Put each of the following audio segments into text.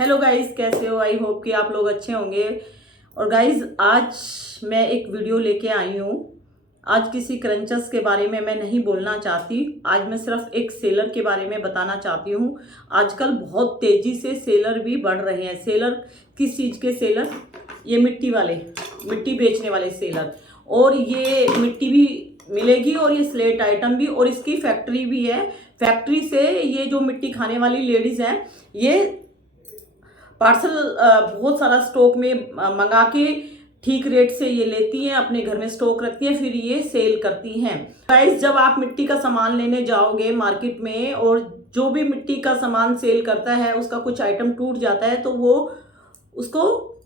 Hello guys, कैसे हो? I hope कि आप लोग अच्छे होंगे। और गाइस, आज मैं एक वीडियो लेके आई हूँ। आज किसी क्रंचर्स के बारे में मैं नहीं बोलना चाहती। आज मैं सिर्फ एक सेलर के बारे में बताना चाहती हूँ। आजकल बहुत तेज़ी से सेलर भी बढ़ रहे हैं। सेलर किस चीज़ के सेलर? ये मिट्टी वाले, मिट्टी बेचने वाले सेलर। और ये मिट्टी भी मिलेगी और ये स्लेट आइटम भी, और इसकी फैक्ट्री भी है। फैक्ट्री से ये जो मिट्टी खाने वाली लेडीज़ हैं, ये पार्सल बहुत सारा स्टॉक में मंगा के ठीक रेट से ये लेती हैं, अपने घर में स्टॉक रखती हैं, फिर ये सेल करती हैं। गाइस, जब आप मिट्टी का सामान लेने जाओगे मार्केट में, और जो भी मिट्टी का सामान सेल करता है उसका कुछ आइटम टूट जाता है तो वो उसको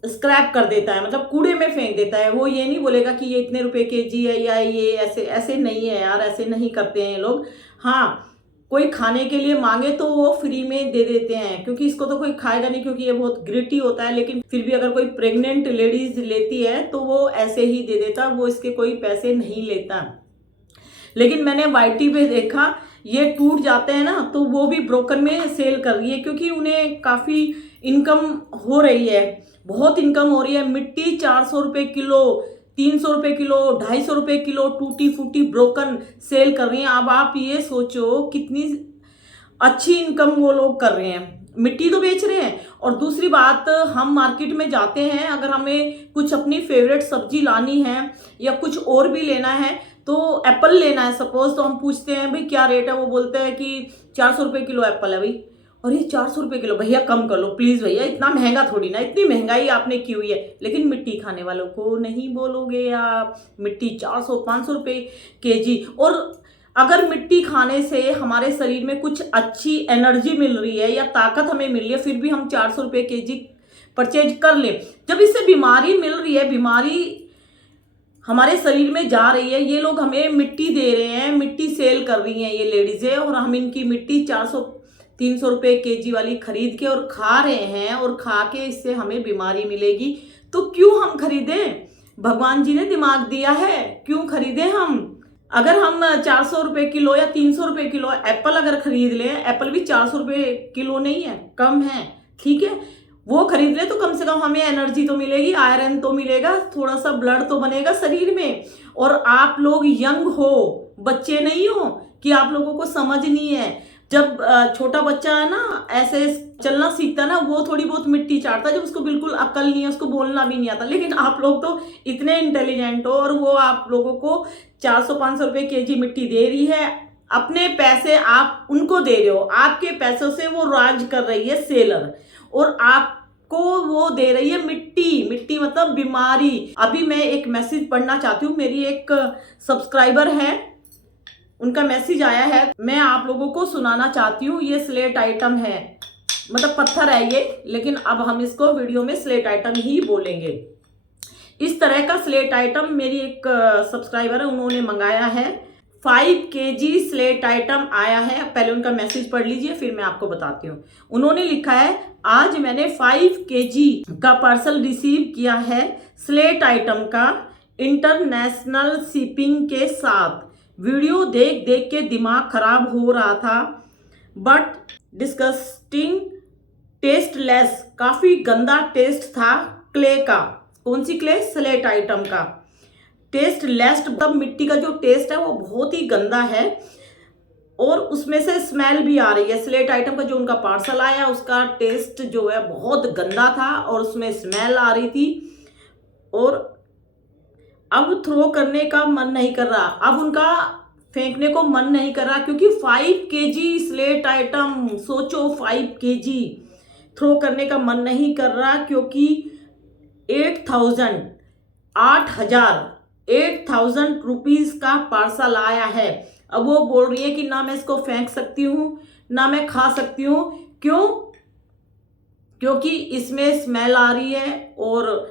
स्क्रैप कर देता है, मतलब कूड़े में फेंक देता है। वो ये नहीं बोलेगा कि ये इतने रुपए केजी है या ये ऐसे ऐसे नहीं है यार, ऐसे नहीं करते हैं ये लोग। हाँ, कोई खाने के लिए मांगे तो वो फ्री में दे देते हैं, क्योंकि इसको तो कोई खाएगा नहीं, क्योंकि ये बहुत ग्रिटी होता है। लेकिन फिर भी अगर कोई प्रेग्नेंट लेडीज लेती है तो वो ऐसे ही दे देता, वो इसके कोई पैसे नहीं लेता। लेकिन मैंने वाईटी पे देखा, ये टूट जाते हैं ना तो वो भी ब्रोकन में सेल कर रही है, क्योंकि उन्हें काफ़ी इनकम हो रही है, बहुत इनकम हो रही है। मिट्टी 400 रुपये किलो, 300 रुपये किलो, 250 रुपये किलो टूटी फूटी ब्रोकन सेल कर रही हैं। अब आप ये सोचो कितनी अच्छी इनकम वो लोग कर रहे हैं। मिट्टी तो बेच रहे हैं, और दूसरी बात, हम मार्केट में जाते हैं, अगर हमें कुछ अपनी फेवरेट सब्जी लानी है या कुछ और भी लेना है, तो एप्पल लेना है सपोज, तो हम पूछते हैं भाई क्या रेट है। वो बोलते हैं कि 400 रुपये किलो एप्पल है भाई। और ये 400 रुपये किलो, भैया कम कर लो प्लीज़ भैया, इतना महंगा थोड़ी ना, इतनी महंगाई आपने की हुई है। लेकिन मिट्टी खाने वालों को नहीं बोलोगे आप, मिट्टी 400-500 रुपये केजी। और अगर मिट्टी खाने से हमारे शरीर में कुछ अच्छी एनर्जी मिल रही है या ताकत हमें मिल रही है, फिर भी हम 400 रुपये केजी परचेज कर लें। जब इससे बीमारी मिल रही है, बीमारी हमारे शरीर में जा रही है, ये लोग हमें मिट्टी दे रहे हैं, मिट्टी सेल कर रही हैं ये लेडीज़ें, और हम इनकी मिट्टी 400-300 रुपये केजी वाली खरीद के और खा रहे हैं, और खा के इससे हमें बीमारी मिलेगी। तो क्यों हम खरीदें? भगवान जी ने दिमाग दिया है, क्यों खरीदें हम? अगर हम 400 रुपये किलो या 300 रुपये किलो एप्पल अगर खरीद लें, एप्पल भी 400 रुपये किलो नहीं है, कम है, ठीक है, वो खरीद ले तो कम से कम हमें एनर्जी तो मिलेगी, आयरन तो मिलेगा, थोड़ा सा ब्लड तो बनेगा शरीर में। और आप लोग यंग हो, बच्चे नहीं हो कि आप लोगों को समझ नहीं है। जब छोटा बच्चा है ना, ऐसे चलना सीखता है ना, वो थोड़ी बहुत मिट्टी चाटता है, जब उसको बिल्कुल अक्ल नहीं है, उसको बोलना भी नहीं आता। लेकिन आप लोग तो इतने इंटेलिजेंट हो, और वो आप लोगों को 400-500 रुपये केजी मिट्टी दे रही है, अपने पैसे आप उनको दे रहे हो, आपके पैसों से वो राज कर रही है सेलर, और आपको वो दे रही है मिट्टी। मिट्टी मतलब बीमारी। अभी मैं एक मैसेज पढ़ना चाहती हूँ, मेरी एक सब्सक्राइबर है, उनका मैसेज आया है, मैं आप लोगों को सुनाना चाहती हूँ। ये स्लेट आइटम है, मतलब पत्थर है ये, लेकिन अब हम इसको वीडियो में स्लेट आइटम ही बोलेंगे। इस तरह का स्लेट आइटम मेरी एक सब्सक्राइबर है, उन्होंने मंगाया है। 5 केजी स्लेट आइटम आया है। पहले उनका मैसेज पढ़ लीजिए, फिर मैं आपको बताती हूँ। उन्होंने लिखा है, आज मैंने 5 केजी का पार्सल रिसीव किया है स्लेट आइटम का, इंटरनेशनल शिपिंग के साथ। वीडियो देख देख के दिमाग खराब हो रहा था, बट डिस्गस्टिंग टेस्टलेस, काफ़ी गंदा टेस्ट था क्ले का। कौन सी क्ले? स्लेट आइटम का। टेस्ट लेस्ट, मतलब मिट्टी का जो टेस्ट है वो बहुत ही गंदा है, और उसमें से स्मेल भी आ रही है। स्लेट आइटम का जो उनका पार्सल आया, उसका टेस्ट जो है बहुत गंदा था, और उसमें स्मेल आ रही थी, और अब थ्रो करने का मन नहीं कर रहा, अब उनका फेंकने को मन नहीं कर रहा, क्योंकि 5 केजी स्लेट आइटम, सोचो 5 केजी थ्रो करने का मन नहीं कर रहा, क्योंकि 8,000 रुपीज़ का पार्सल आया है। अब वो बोल रही है कि ना मैं इसको फेंक सकती हूँ, ना मैं खा सकती हूँ। क्यों? क्योंकि इसमें स्मेल आ रही है, और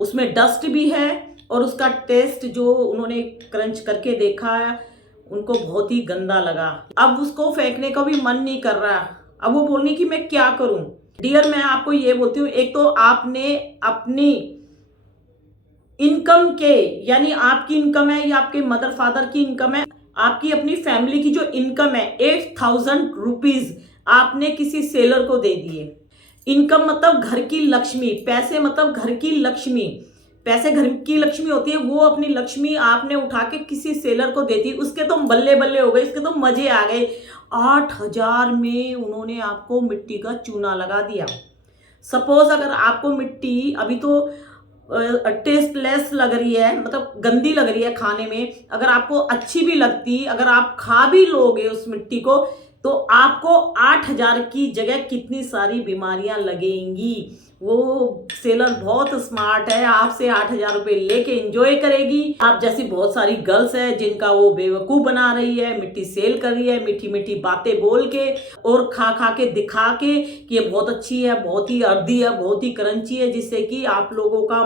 उसमें डस्ट भी है, और उसका टेस्ट जो उन्होंने क्रंच करके देखा है, उनको बहुत ही गंदा लगा। अब उसको फेंकने का भी मन नहीं कर रहा। अब वो बोलनी कि मैं क्या करूं। डियर, मैं आपको ये बोलती हूँ, एक तो आपने अपनी इनकम के, यानी आपकी इनकम है या आपके मदर फादर की इनकम है, आपकी अपनी फैमिली की जो इनकम है, 8,000 रुपीज़ आपने किसी सेलर को दे दिए। इनकम मतलब घर की लक्ष्मी, पैसे मतलब घर की लक्ष्मी, पैसे घर की लक्ष्मी होती है। वो अपनी लक्ष्मी आपने उठा के किसी सेलर को देती, उसके तो बल्ले बल्ले हो गए, इसके तो मजे आ गए। 8,000 में उन्होंने आपको मिट्टी का चूना लगा दिया। सपोज अगर आपको मिट्टी अभी तो टेस्टलेस लग रही है, मतलब गंदी लग रही है खाने में, अगर आपको अच्छी भी लगती, अगर आप खा भी लोगे उस मिट्टी को, तो आपको 8,000 की जगह कितनी सारी बीमारियां लगेंगी। वो सेलर बहुत स्मार्ट है, आपसे 8,000 रुपये लेके एंजॉय करेगी। आप जैसी बहुत सारी गर्ल्स है जिनका वो बेवकूफ़ बना रही है, मिट्टी सेल कर रही है, मीठी मीठी बातें बोल के और खा खा के दिखा के कि ये बहुत अच्छी है, बहुत ही अर्दी है, बहुत ही क्रंची है, जिससे कि आप लोगों का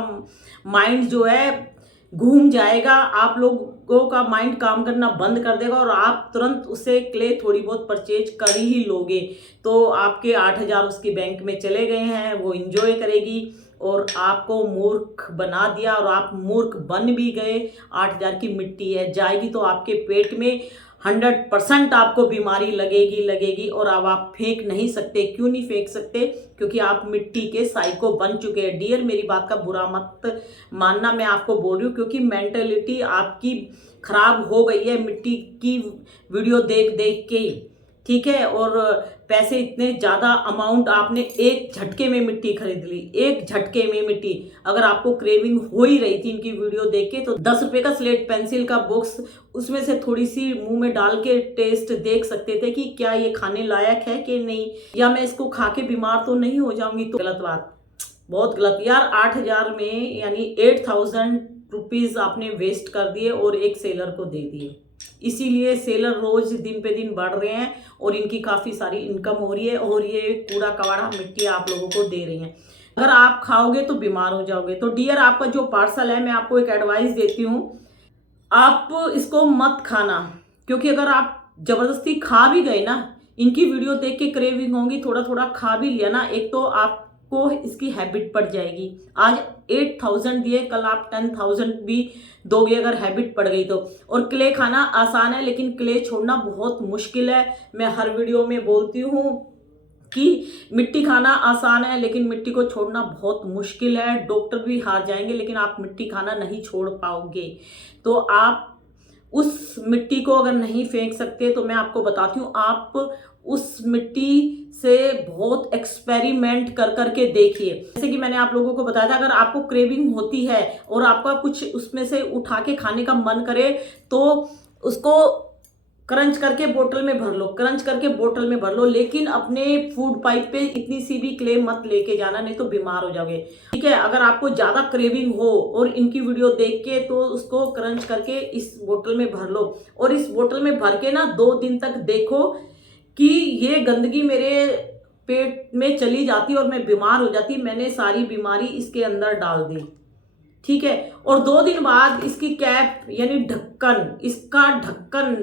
माइंड जो है घूम जाएगा, आप लोगों का माइंड काम करना बंद कर देगा और आप तुरंत उसे क्ले थोड़ी बहुत परचेज कर ही लोगे। तो आपके 8,000 उसके बैंक में चले गए हैं, वो इंजॉय करेगी और आपको मूर्ख बना दिया और आप मूर्ख बन भी गए। 8,000 की मिट्टी है, जाएगी तो आपके पेट में 100% आपको बीमारी लगेगी और अब आप फेंक नहीं सकते। क्यों नहीं फेंक सकते? क्योंकि आप मिट्टी के साइको बन चुके हैं। डियर, मेरी बात का बुरा मत मानना, मैं आपको बोल रही हूँ क्योंकि मेंटेलिटी आपकी खराब हो गई है मिट्टी की वीडियो देख देख के, ठीक है। और पैसे इतने ज़्यादा अमाउंट आपने एक झटके में मिट्टी खरीद ली, एक झटके में मिट्टी। अगर आपको क्रेविंग हो ही रही थी इनकी वीडियो देख के, तो 10 रुपये का स्लेट पेंसिल का बॉक्स, उसमें से थोड़ी सी मुंह में डाल के टेस्ट देख सकते थे कि क्या ये खाने लायक है कि नहीं, या मैं इसको खा के बीमार तो नहीं हो जाऊंगी। तो गलत बात, बहुत गलत यार। 8,000 में यानी 8,000 रुपीज़ आपने वेस्ट कर दिए और एक सेलर को दे दिए। इसीलिए सेलर रोज दिन पे दिन बढ़ रहे हैं और इनकी काफ़ी सारी इनकम हो रही है और ये कूड़ा कवाड़ा मिट्टी आप लोगों को दे रही हैं। अगर आप खाओगे तो बीमार हो जाओगे। तो डियर, आपका जो पार्सल है, मैं आपको एक एडवाइस देती हूँ, आप इसको मत खाना, क्योंकि अगर आप ज़बरदस्ती खा भी गए ना, इनकी वीडियो देख के क्रेविंग होगी, थोड़ा थोड़ा खा भी लिया ना, एक तो आपको इसकी हैबिट पड़ जाएगी। आज 8,000 दिए, कल आप 10,000 भी दोगे अगर हैबिट पड़ गई तो। और क्ले खाना आसान है लेकिन क्ले छोड़ना बहुत मुश्किल है। मैं हर वीडियो में बोलती हूँ कि मिट्टी खाना आसान है लेकिन मिट्टी को छोड़ना बहुत मुश्किल है। डॉक्टर भी हार जाएंगे लेकिन आप मिट्टी खाना नहीं छोड़ पाओगे। तो आप उस मिट्टी को अगर नहीं फेंक सकते तो मैं आपको बताती हूँ, आप उस मिट्टी से बहुत एक्सपेरिमेंट कर करके देखिए। जैसे कि मैंने आप लोगों को बताया था, अगर आपको क्रेविंग होती है और आपका कुछ उसमें से उठा के खाने का मन करे तो उसको क्रंच करके बोतल में भर लो, क्रंच करके बोतल में भर लो, लेकिन अपने फूड पाइप पे इतनी सी भी क्ले मत लेके जाना, नहीं तो बीमार हो जाओगे, ठीक है। अगर आपको ज़्यादा क्रेविंग हो और इनकी वीडियो देख के, तो उसको क्रंच करके इस बोतल में भर लो और इस बोतल में भर के ना 2 दिन तक देखो कि ये गंदगी मेरे पेट में चली जाती और मैं बीमार हो जाती। मैंने सारी बीमारी इसके अंदर डाल दी, ठीक है। और 2 दिन बाद इसकी कैप यानी ढक्कन, इसका ढक्कन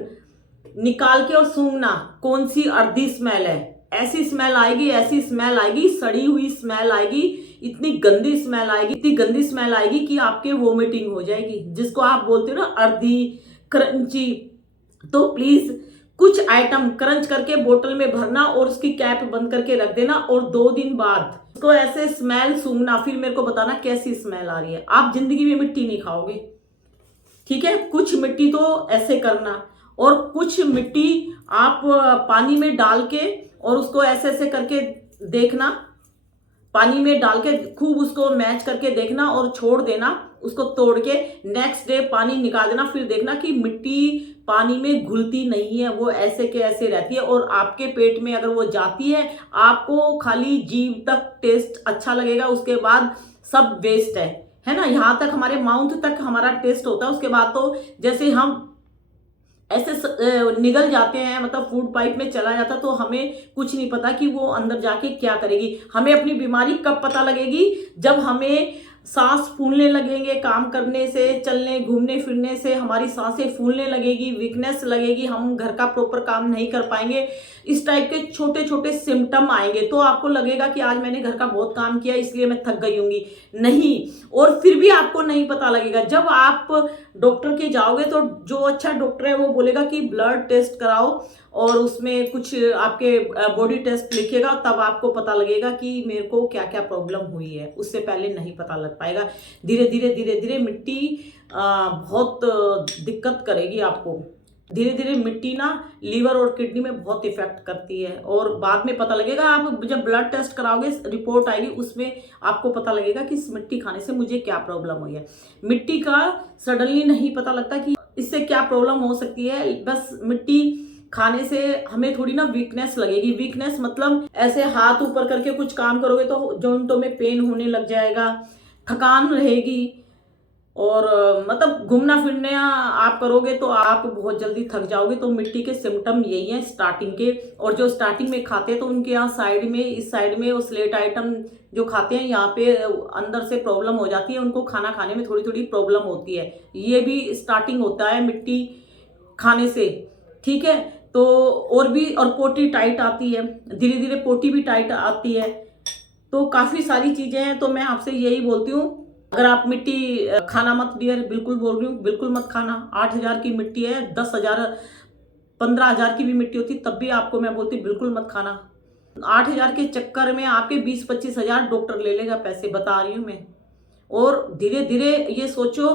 निकाल के और सूंघना, कौन सी अर्दी स्मेल है। ऐसी स्मेल आएगी, ऐसी स्मेल आएगी, सड़ी हुई स्मेल आएगी, इतनी गंदी स्मेल आएगी, इतनी गंदी स्मेल आएगी कि आपके वोमिटिंग हो जाएगी, जिसको आप बोलते हो ना अर्दी क्रंची। तो प्लीज कुछ आइटम क्रंच करके बोतल में भरना और उसकी कैप बंद करके रख देना और 2 दिन बाद उसको ऐसे स्मेल सूंघना, फिर मेरे को बताना कैसी स्मेल आ रही है। आप जिंदगी में मिट्टी नहीं खाओगे, ठीक है। कुछ मिट्टी तो ऐसे करना और कुछ मिट्टी आप पानी में डाल के और उसको ऐसे ऐसे करके देखना, पानी में डाल के खूब उसको मैच करके देखना और छोड़ देना, उसको तोड़ के नेक्स्ट डे पानी निकाल देना। फिर देखना कि मिट्टी पानी में घुलती नहीं है, वो ऐसे के ऐसे रहती है और आपके पेट में अगर वो जाती है, आपको खाली जीभ तक टेस्ट अच्छा लगेगा, उसके बाद सब वेस्ट है ना। यहाँ तक हमारे माउथ तक हमारा टेस्ट होता है, उसके बाद तो जैसे हम ऐसे निगल जाते हैं, मतलब फूड पाइप में चला जाता, तो हमें कुछ नहीं पता कि वो अंदर जाके क्या करेगी। हमें अपनी बीमारी कब पता लगेगी? जब हमें सांस फूलने लगेंगे, काम करने से, चलने घूमने फिरने से हमारी सांसें फूलने लगेगी, वीकनेस लगेगी, हम घर का प्रॉपर काम नहीं कर पाएंगे, इस टाइप के छोटे छोटे सिम्टम आएंगे, तो आपको लगेगा कि आज मैंने घर का बहुत काम किया इसलिए मैं थक गई होंगी। नहीं, और फिर भी आपको नहीं पता लगेगा। जब आप डॉक्टर के जाओगे तो जो अच्छा डॉक्टर है वो बोलेगा कि ब्लड टेस्ट कराओ और उसमें कुछ आपके बॉडी टेस्ट लिखेगा, तब आपको पता लगेगा कि मेरे को क्या क्या प्रॉब्लम हुई है। उससे पहले नहीं पता लग पाएगा। धीरे धीरे मिट्टी बहुत दिक्कत करेगी आपको। धीरे धीरे मिट्टी ना लीवर और किडनी में बहुत इफेक्ट करती है, और बाद में पता लगेगा, आप जब ब्लड टेस्ट कराओगे रिपोर्ट आएगी, उसमें आपको पता लगेगा कि इस मिट्टी खाने से मुझे क्या प्रॉब्लम हुई है। मिट्टी का सडनली नहीं पता लगता कि इससे क्या प्रॉब्लम हो सकती है। बस मिट्टी खाने से हमें थोड़ी ना वीकनेस लगेगी। वीकनेस मतलब ऐसे हाथ ऊपर करके कुछ काम करोगे तो जॉइंटों में पेन होने लग जाएगा, थकान रहेगी, और मतलब घूमना फिरना आप करोगे तो आप बहुत जल्दी थक जाओगे। तो मिट्टी के सिम्टम यही हैं स्टार्टिंग के। और जो स्टार्टिंग में खाते हैं तो उनके यहाँ साइड में, इस साइड में वो स्लेट आइटम जो खाते हैं, यहाँ पे अंदर से प्रॉब्लम हो जाती है, उनको खाना खाने में थोड़ी थोड़ी प्रॉब्लम होती है। ये भी स्टार्टिंग होता है मिट्टी खाने से, ठीक है। तो और भी, और पोटी टाइट आती है, धीरे धीरे पोटी भी टाइट आती है। तो काफ़ी सारी चीज़ें हैं। तो मैं आपसे यही बोलती हूँ, अगर आप मिट्टी खाना मत डियर, बिल्कुल बोल रही हूँ, बिल्कुल मत खाना। 8,000 की मिट्टी है, 10,000 15,000 की भी मिट्टी होती तब भी आपको मैं बोलती बिल्कुल मत खाना। 8,000 के चक्कर में आपके 20-25,000 डॉक्टर ले लेगा पैसे, बता रही हूँ मैं। और धीरे धीरे ये सोचो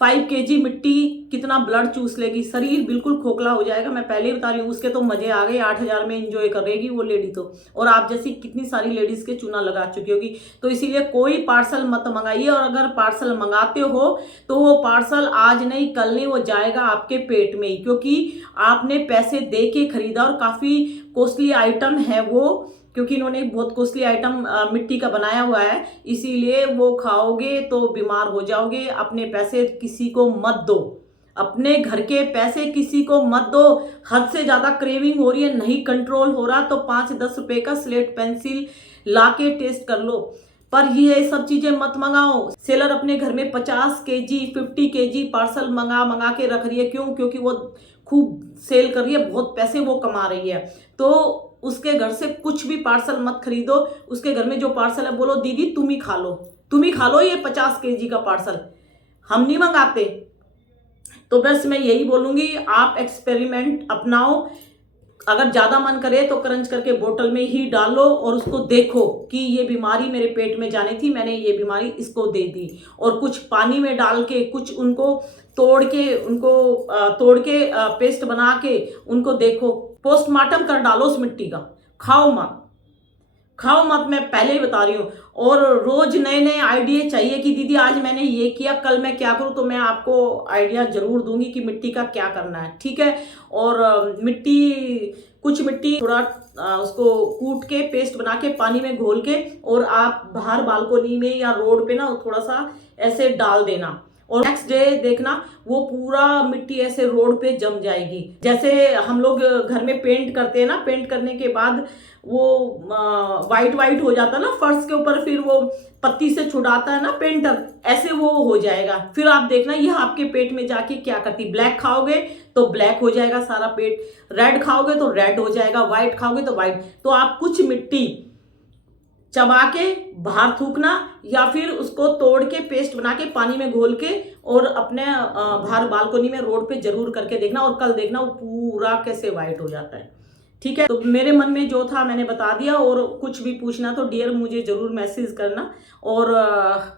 5 kg मिट्टी कितना ब्लड चूस लेगी, शरीर बिल्कुल खोखला हो जाएगा। मैं पहले ही बता रही हूँ, उसके तो मजे आ गए। 8,000 में एंजॉय करेगी वो लेडी तो, और आप जैसी कितनी सारी लेडीज के चूना लगा चुकी होगी। तो इसीलिए कोई पार्सल मत मंगाइए, और अगर पार्सल मंगाते हो तो वो पार्सल आज नहीं कल नहीं, वो जाएगा आपके पेट में ही, क्योंकि आपने पैसे दे के खरीदा और काफ़ी कॉस्टली आइटम है वो, क्योंकि इन्होंने बहुत कॉस्टली आइटम मिट्टी का बनाया हुआ है, इसीलिए वो खाओगे तो बीमार हो जाओगे। अपने पैसे किसी को मत दो, अपने घर के पैसे किसी को मत दो। हद से ज़्यादा क्रेविंग हो रही है, नहीं कंट्रोल हो रहा, तो 5-10 रुपए का स्लेट पेंसिल ला के टेस्ट कर लो। पर ये सब चीज़ें मत मंगाओ। सेलर अपने घर में 50 kg 50 kg पार्सल मंगा के रख रही है। क्यों? क्योंकि वो खूब सेल कर रही है, बहुत पैसे वो कमा रही है। तो उसके घर से कुछ भी पार्सल मत खरीदो। उसके घर में जो पार्सल है बोलो दीदी तुम ही खा लो, तुम ही खा लो ये 50 kg का पार्सल, हम नहीं मंगाते। तो बस मैं यही बोलूँगी, आप एक्सपेरिमेंट अपनाओ। अगर ज़्यादा मन करे तो क्रंच करके बोतल में ही डालो और उसको देखो कि ये बीमारी मेरे पेट में जानी थी, मैंने ये बीमारी इसको दे दी। और कुछ पानी में डाल के, कुछ उनको तोड़ के पेस्ट बना के उनको देखो, पोस्टमार्टम कर डालो उस मिट्टी का। खाओ मत, मैं पहले ही बता रही हूँ। और रोज नए नए आइडिया चाहिए कि दीदी आज मैंने ये किया, कल मैं क्या करूँ। तो मैं आपको आइडिया जरूर दूंगी कि मिट्टी का क्या करना है, ठीक है। और कुछ मिट्टी थोड़ा उसको कूट के पेस्ट बना के पानी में घोल के, और आप बाहर बालकोनी में या रोड पे ना थोड़ा सा ऐसे डाल देना, और नेक्स्ट डे देखना वो पूरा मिट्टी ऐसे रोड पे जम जाएगी। जैसे हम लोग घर में पेंट करते हैं ना, पेंट करने के बाद वो वाइट हो जाता है ना फर्श के ऊपर, फिर वो पत्ती से छुड़ाता है ना पेंटर, ऐसे वो हो जाएगा। फिर आप देखना ये आपके पेट में जाके क्या करती। ब्लैक खाओगे तो ब्लैक हो जाएगा सारा पेट, रेड खाओगे तो रेड हो जाएगा, व्हाइट खाओगे तो व्हाइट। तो आप कुछ मिट्टी चबा के बाहर थूकना, या फिर उसको तोड़ के पेस्ट बना के पानी में घोल के और अपने बाहर बालकोनी में रोड पे जरूर करके देखना, और कल देखना वो पूरा कैसे वाइट हो जाता है, ठीक है। तो मेरे मन में जो था मैंने बता दिया, और कुछ भी पूछना तो डियर मुझे जरूर मैसेज करना। और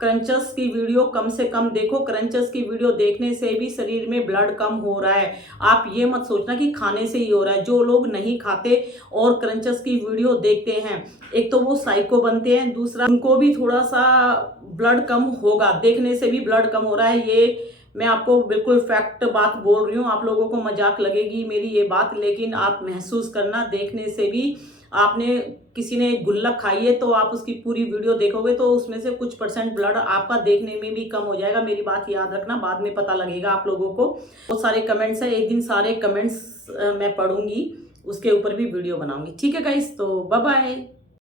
क्रंचर्स की वीडियो कम से कम देखो। क्रंचर्स की वीडियो देखने से भी शरीर में ब्लड कम हो रहा है। आप ये मत सोचना कि खाने से ही हो रहा है। जो लोग नहीं खाते और क्रंचर्स की वीडियो देखते हैं, एक तो वो साइको बनते हैं, दूसरा उनको भी थोड़ा सा ब्लड कम होगा, देखने से भी ब्लड कम हो रहा है। ये मैं आपको बिल्कुल फैक्ट बात बोल रही हूँ। आप लोगों को मजाक लगेगी मेरी ये बात, लेकिन आप महसूस करना, देखने से भी। आपने किसी ने गुल्लक खाई है तो आप उसकी पूरी वीडियो देखोगे तो उसमें से कुछ % ब्लड आपका देखने में भी कम हो जाएगा। मेरी बात याद रखना, बाद में पता लगेगा आप लोगों को। बहुत सारे कमेंट्स है, एक दिन सारे कमेंट्स मैं पढ़ूंगी, उसके ऊपर भी वीडियो बनाऊंगी, ठीक है गाइस। तो बाय बाय।